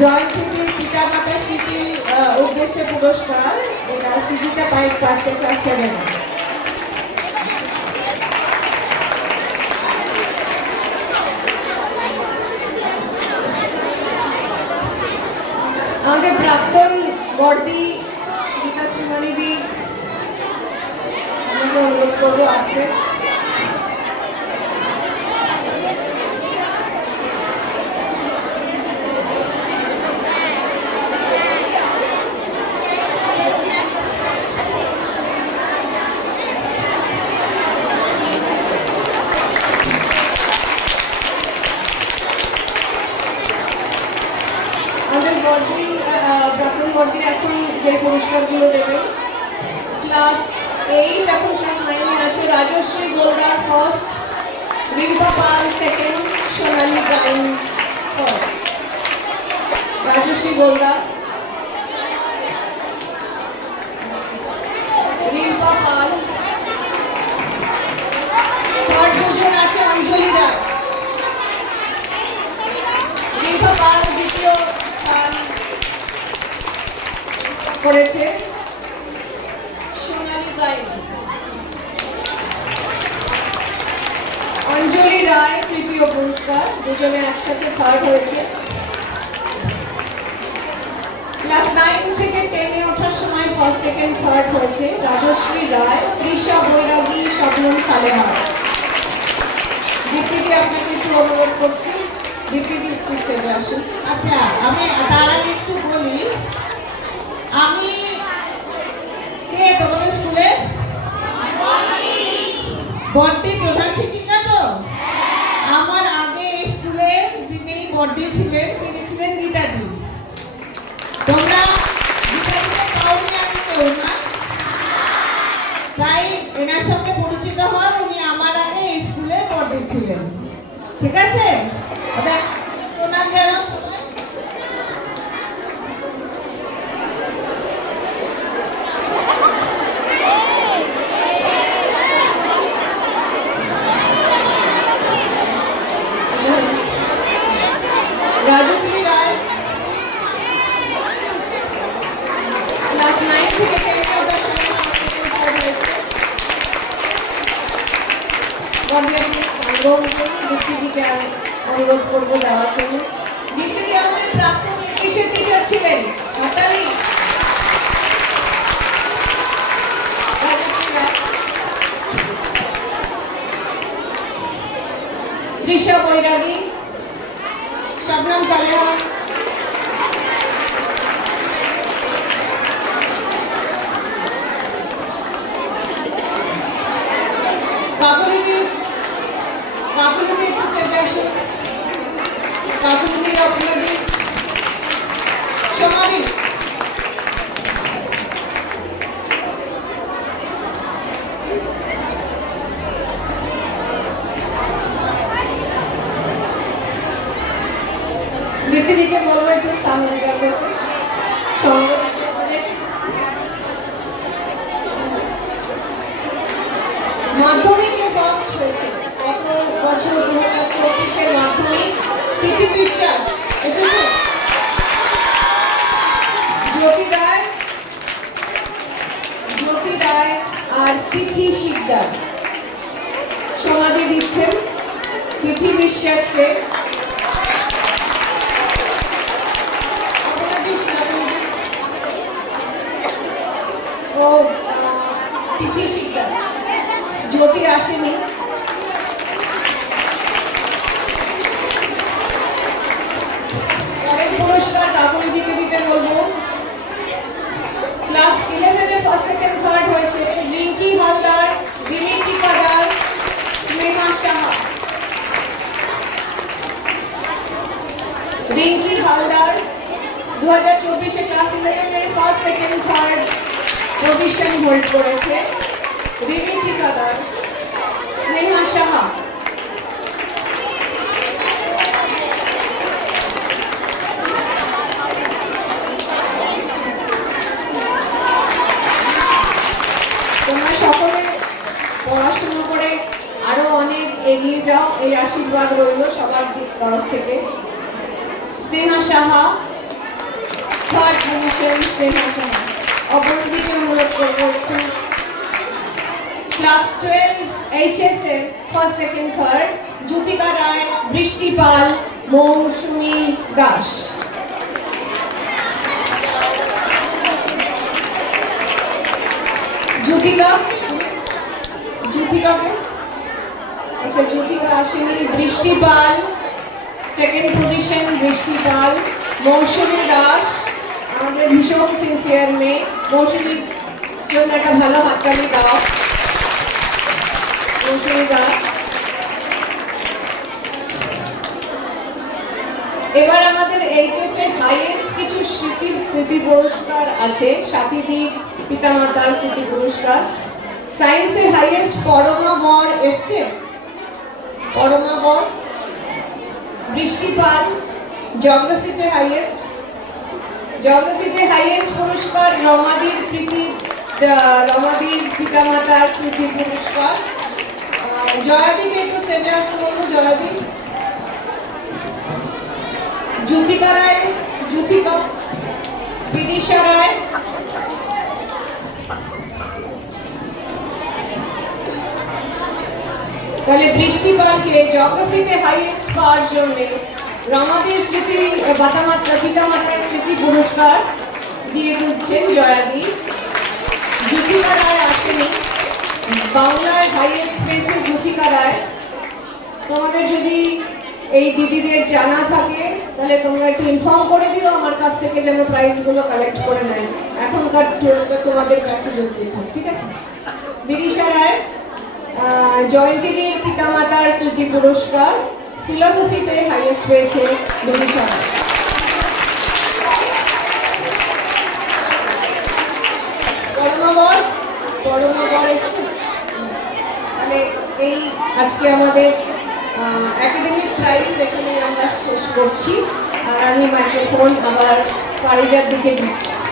জয়ন্তী পিতামাতা স্মৃতি উদ্দেশ্যে পুরস্কার, এটা সুজিতা পাইক পাচ্ছে ক্লাস 7। আমাদের প্রাক্তন বর্দি গীতা শ্রীমানিদি, আমাকে অনুরোধ করবো আসতে। প্রাক্তন বর্দি এখন যে পুরস্কারগুলো দেবে, ক্লাস 8 এখন ক্লাস 9 এ আসে রাজশ্রী গোলদার ফার্স্ট, রিম্পা পাল সেকেন্ড, সোনালী গাইন ফার্স্ট। রাজশ্রী গোলদার, রিম্পা পাল থার্ড। দুজন আছে অঞ্জলি রায়, রিম্পা পাল দ্বিতীয় স্থান করেছে, সোনালী গাইন। অঞ্জলি রায় তৃতীয় পুরস্কার, দুজনে একসাথে থার্ড হয়েছে। ক্লাস 9 থেকে 10 এ ওঠার সময় ফার্স্ট সেকেন্ড থার্ড হয়েছে রাজশ্রী রায়, তৃষা বৈরাগী, শবনম সালেহা। দীপ্তিদি আপনাকে একটু অনুরোধ করছি, দীপ্তিদি একটু স্টেজে আসুন। আচ্ছা, আমি তার আগে একটু বলি, আমি কে তোমাদের স্কুলে বর্দি প্রধান শিক্ষিকা। তো আমার আগে স্কুলে যিনি বর্দি ছিলেন তিনি ছিলেন গীতাদি। তোমরা গীতাদিকে পাওনি আমি কেউ না, তাই এনার সঙ্গে পরিচিত হওয়ার, উনি আমার আগে স্কুলে বর্দি ছিলেন। ঠিক আছে, প্রণাম জানাও সবাই। রাজশ্রী রায় ক্লাস 9 থেকে 10 এ ওঠার সময় সেকেন্ড থার্ড হয়েছে। দীপ্তিদিকে অনুরোধ করবো দেওয়ার জন্য। দীপ্তিদি আমাদের প্রাক্তন ইংলিশের টিচার ছিলেন। হাতালি তৃষা বৈরাগী, শবনম সালেহা, কাকুলিদি একটু স্টেজে আসুন। কাকুলিদি, আপনাদি, সমাধি, দীপ্তিদিকে বলবো একটু স্থান অধিকার করতে। মাধ্যমিকে ফার্স্ট হয়েছে গত বছর 2024-এর মাধ্যমিক। তিথি বিশ্বাস এসেছে, জ্যোতি রায় আর তিথি শিকদার সমাধি দিচ্ছেন তিথি বিশ্বাসকে। ও তিথি শিকদার, জ্যোতি আসেনি। পরের পুরস্কার কাকুলিদিকে দিতে বলবো। ক্লাস 11 এ ফার্স্ট সেকেন্ড থার্ড হয়েছে রিঙ্কি হালদার, রিমি ঠিকাদার, স্নেহা সাহা। রিঙ্কি হালদার 2024-এ ক্লাস 11 এ first second third position hold করেছে। রিমি ঠিকাদার, স্নেহা সাহা। তোমরা সকলে পড়াশোনা করে আরো অনেক এগিয়ে যাও, এই আশীর্বাদ রইল সবার তরফ থেকে। Sneha Saha third position Sneha Saha. অপরদিকে অনুরোধ করবো একটু ক্লাস 12 এইচএস এর ফার্স্ট সেকেন্ড থার্ড জ্যোতিকা রায়, বৃষ্টি পাল, মৌসুমী দাস। জ্যোতিকা, জ্যোতিকাকে আচ্ছা জ্যোতিকা আসেনি। বৃষ্টি পাল সেকেন্ড পজিশন, বৃষ্টি পাল। মৌসুমী দাস আমাদের ভীষণ সিনসিয়ার মেয়ে, মৌসুমীর জন্য একটা ভালো হাততালি দাও। মৌসুমী দাস। এবার আমাদের এইচএস এর হাইয়েস্ট কিছু স্মৃতি পুরস্কার আছে। সাথীদীপ পিতামাতার স্মৃতি পুরস্কার। সায়েন্সে হাইয়েস্ট পরমা বর এসছে, পরমা বর। বৃষ্টি পাল। জিওগ্রাফিতে হাইয়েস্ট, জিওগ্রাফিতে হাইয়েস্ট পুরস্কার রমাদীর রমাদীর পিতামাতার স্মৃতি পুরস্কার। জয়াদীপকে একটু স্টেজে আসতে বলবো। জয়াদীপ। জ্যোতিকা রায়, জ্যোতিকা। বিদিশা রায়। তাহলে বৃষ্টি পালকে জিওগ্রাফিতে হাইয়েস্ট পাওয়ার জন্য রমাদীর স্মৃতি পিতামাতার স্মৃতি পুরস্কার দিয়ে দিচ্ছেন জয়াদীপ। জ্যোতিকা রায় আসেনি। বাংলায় হাইয়েস্ট পেয়েছে জ্যোতিকা রায়। তোমাদের যদি এই দিদিদের জানা থাকে তাহলে তোমরা একটু ইনফর্ম করে দিও আমার কাছ থেকে, যেন প্রাইজগুলো কালেক্ট করে নেয়। এখনকার তোমাদের কাছে যদি থাকে, ঠিক আছে। বিদিশা রায়, জয়ন্তীদের পিতামাতার স্মৃতি পুরস্কার। ফিলোসফিতে হাইয়েস্ট পেয়েছে বিদিশা রায়। পরমাবর এসছে। তাহলে এই আজকে আমাদের একাডেমিক প্রাইজ এখানে আমরা শেষ করছি। আর আমি মাইক্রোফোন আবার পারিজার দিকে দিচ্ছি।